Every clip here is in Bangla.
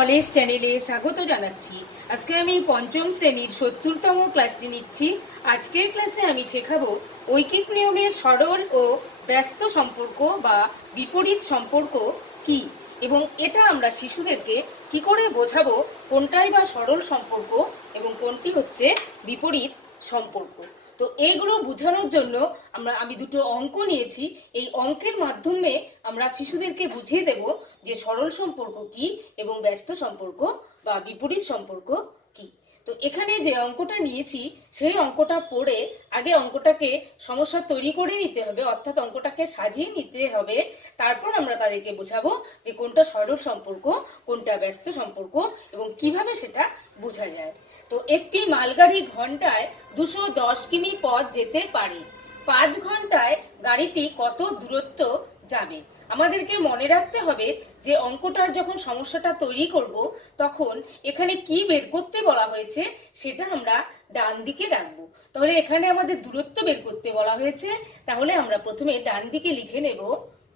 নলেজ চ্যানেলে স্বাগত জানাচ্ছি। আজকে আমি পঞ্চম শ্রেণীর ৭০তম ক্লাসটি নিচ্ছি। আজকের ক্লাসে আমি শেখাবো ঐকিক নিয়মের সরল ও ব্যস্ত সম্পর্ক বা বিপরীত সম্পর্ক কি, এবং এটা আমরা শিশুদেরকে কি করে বোঝাবো কোনটাই বা সরল সম্পর্ক এবং কোনটি হচ্ছে বিপরীত সম্পর্ক। তো এইগুলো বোঝানোর জন্য আমি দুটো অঙ্ক নিয়েছি। এই অঙ্কের মাধ্যমে আমরা শিশুদেরকে বুঝিয়ে দেব যে সরল সম্পর্ক কি এবং ব্যস্ত সম্পর্ক বা বিপরীত সম্পর্ক কি। তো এখানে যে অঙ্কটা নিয়েছি সেই অঙ্কটা পড়ে আগে অঙ্কটাকে সমস্যা তৈরি করে নিতে হবে, অর্থাৎ অঙ্কটাকে সাজিয়ে নিতে হবে। তারপর আমরা তাদেরকে বোঝাবো যে কোনটা সরল সম্পর্ক, কোনটা ব্যস্ত সম্পর্ক এবং কিভাবে সেটা বোঝা যায়। তো একটি মালগাড়ি ঘন্টায় 210 কিমি পথ যেতে পারে। 5 ঘন্টায় গাড়িটি কত দূরত্ব যাবে? আমাদেরকে মনে রাখতে হবে যে অঙ্কটার যখন সমস্যাটা তৈরি করব তখন এখানে কি বের করতে বলা হয়েছে সেটা আমরা ডান দিকে রাখবো। তাহলে এখানে আমাদের দূরত্ব বের করতে বলা হয়েছে, তাহলে আমরা প্রথমে ডান দিকে লিখে নেব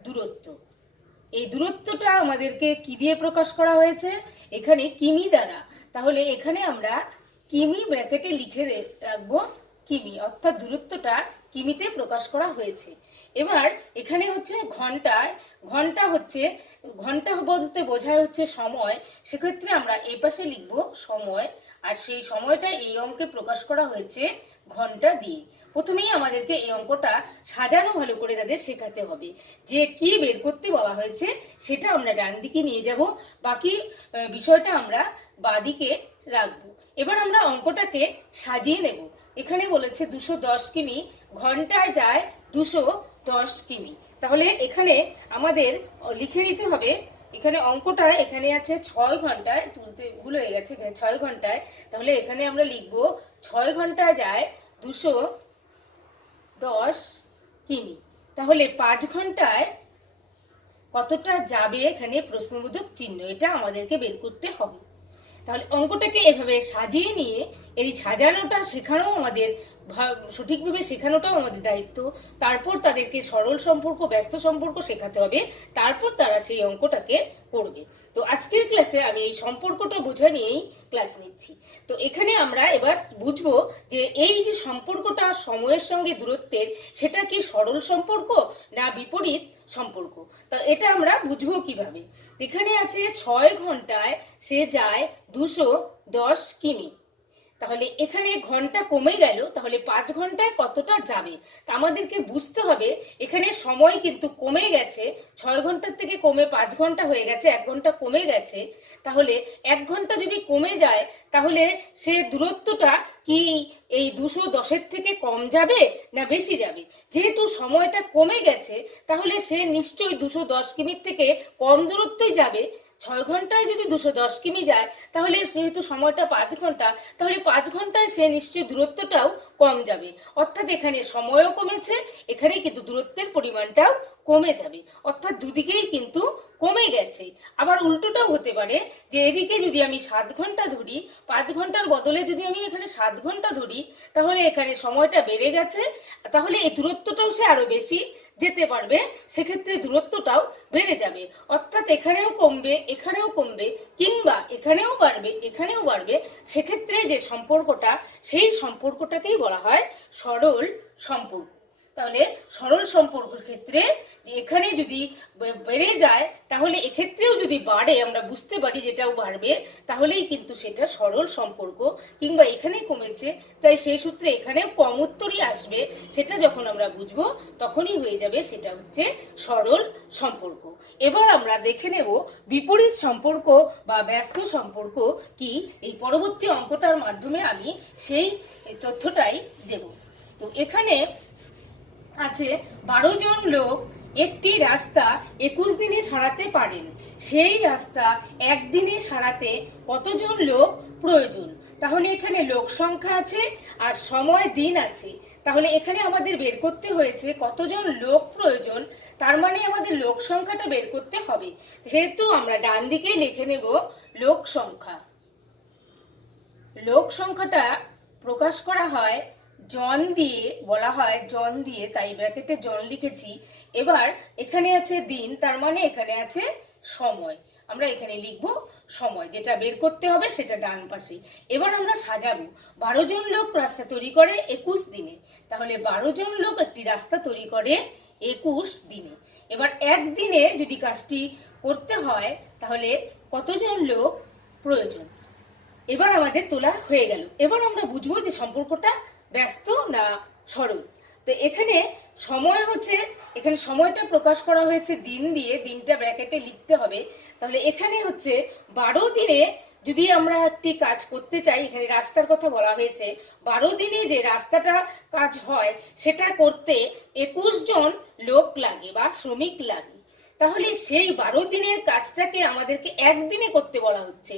দূরত্ব। এই দূরত্বটা আমাদেরকে কি দিয়ে প্রকাশ করা হয়েছে? এখানে কিমি দ্বারা। তাহলে এখানে আমরা কিমি ব্র্যাকেটে লিখে রাখবো কিমি, অর্থাৎ দূরত্বটা কিমিতে প্রকাশ করা হয়েছে। এবার এখানে হচ্ছে ঘন্টায়, ঘন্টা বলতে বোঝায় হচ্ছে সময়, সেক্ষেত্রে আমরা এই পাশে লিখবো সময়, আর সেই সময়টা এই অঙ্কে প্রকাশ করা হয়েছে ঘন্টা দিয়ে। প্রথমেই আমাদেরকে এই অঙ্কটা সাজানো ভালো করে তাদের শেখাতে হবে যে কি বের করতে বলা হয়েছে সেটা আমরা ডান দিকে নিয়ে যাব, বাকি বিষয়টা আমরা বাঁদিকে রাখবো। এবার আমরা অঙ্কটাকে সাজিয়ে নেব। এখানে বলেছে 210 কিমি, ঘন্টায় যায় 210 কিমি। তাহলে এখানে আমাদের লিখে নিতে হবে, এখানে অঙ্কটা এখানে আছে 6 ঘন্টায়, তুলতে ভুল হয়ে গেছে, 6 ঘন্টায়। তাহলে এখানে আমরা লিখবো 6 ঘন্টায় যায় 210 কিমি। তাহলে 5 ঘন্টায় কতটা যাবে, এখানে প্রশ্নবোধক চিহ্ন, এটা আমাদেরকে বের করতে হবে। তাহলে অঙ্কটাকে এভাবে সাজিয়ে নিয়ে এই সাজানোটা শেখানো আমাদের সঠিকভাবে শেখানোটাও আমাদের দায়িত্ব। তারপর তাদেরকে সরল সম্পর্ক, ব্যস্ত সম্পর্ক শেখাতে হবে, তারপর তারা সেই অঙ্কটাকে করবে। তো আজকের ক্লাসে আমি এই সম্পর্কটা বোঝা নিয়েই ক্লাস নিচ্ছি। তো এখানে আমরা এবার বুঝবো যে এই যে সম্পর্কটা সময়ের সঙ্গে দূরত্বের, সেটা কি সরল সম্পর্ক না বিপরীত সম্পর্ক। তা এটা আমরা বুঝবো কিভাবে? এখানে আছে 6 ঘন্টায় সে যায় 210 কিমি। তাহলে এখানে ঘন্টা কমে গেল, তাহলে 5 ঘন্টায় কতটা যাবে তা আমাদেরকে বুঝতে হবে। এখানে সময় কিন্তু কমে গেছে, 6 ঘন্টার থেকে কমে 5 ঘন্টা হয়ে গেছে, 1 ঘন্টা কমে গেছে। তাহলে 1 ঘন্টা যদি কমে যায় তাহলে সে দূরত্বটা কি এই 210-এর থেকে কম যাবে না বেশি যাবে? যেহেতু সময়টা কমে গেছে তাহলে সে নিশ্চয়ই 210 কিমির থেকে কম দূরত্বই যাবে। 6 ঘন্টায় যদি 210 কিমি যায় তাহলে যেহেতু সময়টা 5 ঘন্টা, তাহলে 5 ঘন্টায় সে নিশ্চয়ই দূরত্বটাও কম যাবে। অর্থাৎ এখানে সময়ও কমেছে, এখানে কিন্তু দূরত্বের পরিমাণটাও কমে যাবে, অর্থাৎ দুদিকেই কিন্তু কমে গেছে। আবার উল্টোটাও হতে পারে যে এদিকে যদি আমি 7 ঘন্টা ধরি, 5 ঘন্টার বদলে যদি আমি এখানে 7 ঘন্টা ধরি, তাহলে এখানে সময়টা বেড়ে গেছে, তাহলে এই দূরত্বটাও সে আরো বেশি যেতে পারবে, সেক্ষেত্রে দূরত্বটাও বেড়ে যাবে। অর্থাৎ এখানেও কমবে, এখানেও কমবে, কিংবা এখানেও বাড়বে, এখানেও বাড়বে। সেক্ষেত্রে যে সম্পর্কটা, সেই সম্পর্কটাকেই বলা হয় সরল সম্পর্ক। তাহলে সরল সম্পর্কের ক্ষেত্রে যে এখানে যদি বেড়ে যায় তাহলে এক্ষেত্রেও যদি বাড়ে, আমরা বুঝতে পারি যেটাও বাড়বে, তাহলেই কিন্তু সেটা সরল সম্পর্ক। কিংবা এখানে কমেছে তাই সেই সূত্রে এখানেও কম উত্তরই আসবে, সেটা যখন আমরা বুঝবো তখনই হয়ে যাবে সেটা হচ্ছে সরল সম্পর্ক। এবার আমরা দেখে নেব বিপরীত সম্পর্ক বা ব্যস্ত সম্পর্ক কি। এই পরবর্তী অঙ্কটার মাধ্যমে আমি সেই তথ্যটাই দেব। তো এখানে আছে 12 জন লোক একটি রাস্তা 21 দিনে সারাতে পারেন। সেই রাস্তা একদিনে সারাতে কতজন লোক প্রয়োজন? তাহলে এখানে লোক সংখ্যা আছে আর সময় দিন আছে। তাহলে এখানে আমাদের বের করতে হয়েছে কতজন লোক প্রয়োজন, তার মানে আমাদের লোক সংখ্যাটা বের করতে হবে। যেহেতু আমরা ডান দিকে লিখে নেব লোক সংখ্যা। লোক সংখ্যাটা প্রকাশ করা হয় জন দিয়ে, বলা হয় জন দিয়ে, তাই ব্র্যাকেটে জন লিখেছি। এবার এখানে আছে দিন, তার মানে এখানে আছে সময়, আমরা এখানে লিখব সময়, যেটা বের করতে হবে সেটা ডান পাশে। এবার আমরা সাজাবো। 12 জন লোক রাস্তা তৈরি করে 21 দিনে, তাহলে 12 জন লোক একটি রাস্তা তৈরি করে 21 দিনে। এবার একদিনে যদি কাজটি করতে হয় তাহলে কতজন লোক প্রয়োজন। এবার আমাদের তোলা হয়ে গেল। এবার আমরা বুঝবো যে সম্পর্কটা ব্যস্ত না সরল। তো এখানে সময় হচ্ছে, এখানে সময়টা প্রকাশ করা হয়েছে দিন দিয়ে, দিনটা ব্র্যাকেটে লিখতে হবে। তাহলে এখানে হচ্ছে 12 দিনে যদি আমরা একটি কাজ করতে চাই, এখানে রাস্তার কথা বলা হয়েছে, 12 দিনে যে রাস্তাটা কাজ হয় সেটা করতে 21 জন লোক লাগে বা শ্রমিক লাগে। তাহলে সেই 12 দিনের কাজটাকে আমাদেরকে একদিনে করতে বলা হচ্ছে।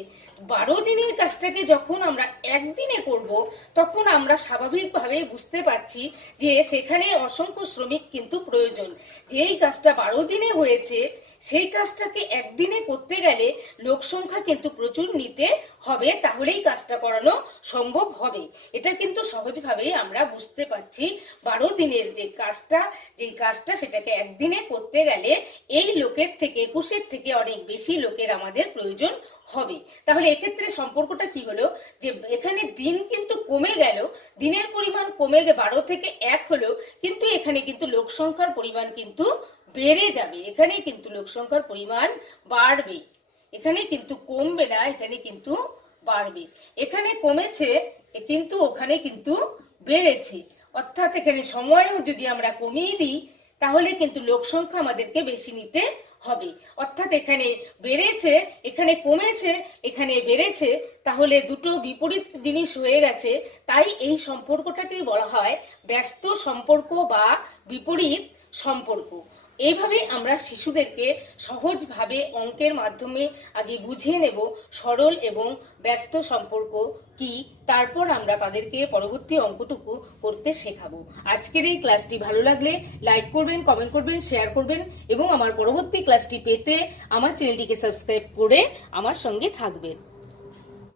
12 দিনের কাজটাকে যখন আমরা একদিনে করব তখন আমরা স্বাভাবিকভাবে বুঝতে পারছি যে সেখানে অসংখ্য শ্রমিক কিন্তু প্রয়োজন। যে এই কাজটা 12 দিনে হয়েছে সেই কাজটাকে একদিনে করতে গেলে লোক সংখ্যা কিন্তু প্রচুর নিতে হবে, তাহলেই কাজটা করানো সম্ভব হবে। এটা কিন্তু সহজভাবেই আমরা বুঝতে পারছি। 12 দিনের যে কাজটা সেটাকে একদিনে করতে গেলে এই লোকের থেকে 21-এর থেকে অনেক বেশি লোকের আমাদের প্রয়োজন হবে। তাহলে এক্ষেত্রে সম্পর্কটা কি হলো, যে এখানে দিন কিন্তু কমে গেল, দিনের পরিমাণ কমে 12 থেকে 1 হলো, কিন্তু এখানে কিন্তু লোক সংখ্যার পরিমাণ কিন্তু বেড়ে যাবে। এখানে কিন্তু লোক সংখ্যার পরিমাণ বাড়বে, এখানে কিন্তু কমবে না, এখানে কিন্তু বাড়বে। এখানে কমেছে কিন্তু ওখানে কিন্তু বেড়েছে, অর্থাৎ এখানে সময় যদি আমরা কমিয়ে দিই তাহলে কিন্তু লোক সংখ্যা আমাদেরকে বেশি নিতে হবে। অর্থাৎ এখানে বেড়েছে, এখানে কমেছে, এখানে বেড়েছে, তাহলে দুটো বিপরীত জিনিস হয়ে গেছে। তাই এই সম্পর্কটাকেই বলা হয় ব্যস্ত সম্পর্ক বা বিপরীত সম্পর্ক। এইভাবে আমরা শিশুদেরকে সহজভাবে অঙ্কের মাধ্যমে আগে বুঝিয়ে নেব সরল এবং ব্যস্ত সম্পর্ক কি, তারপর আমরা তাদেরকে পরবর্তী অঙ্কটুকু করতে শেখাবো। আজকের এই ক্লাসটি ভালো লাগলে লাইক করবেন, কমেন্ট করবেন, শেয়ার করবেন এবং আমার পরবর্তী ক্লাসটি পেতে আমার চ্যানেলটিকে সাবস্ক্রাইব করে আমার সঙ্গে থাকবেন।